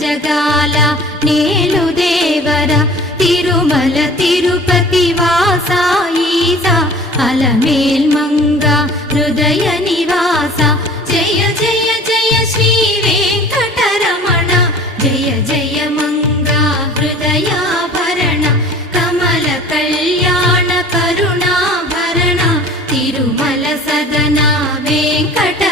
జగాల నేలు దేవర తిరుమల తిరుపతి వాసా ఈసా అలమేల్ మంగ హృదయ నివాస జయ జయ జయ శ్రీ వెంకటరమణ జయ జయ మంగ హృదయాభరణ కమల కళ్యాణ కరుణాభరణ తిరుమల సదన వెంకట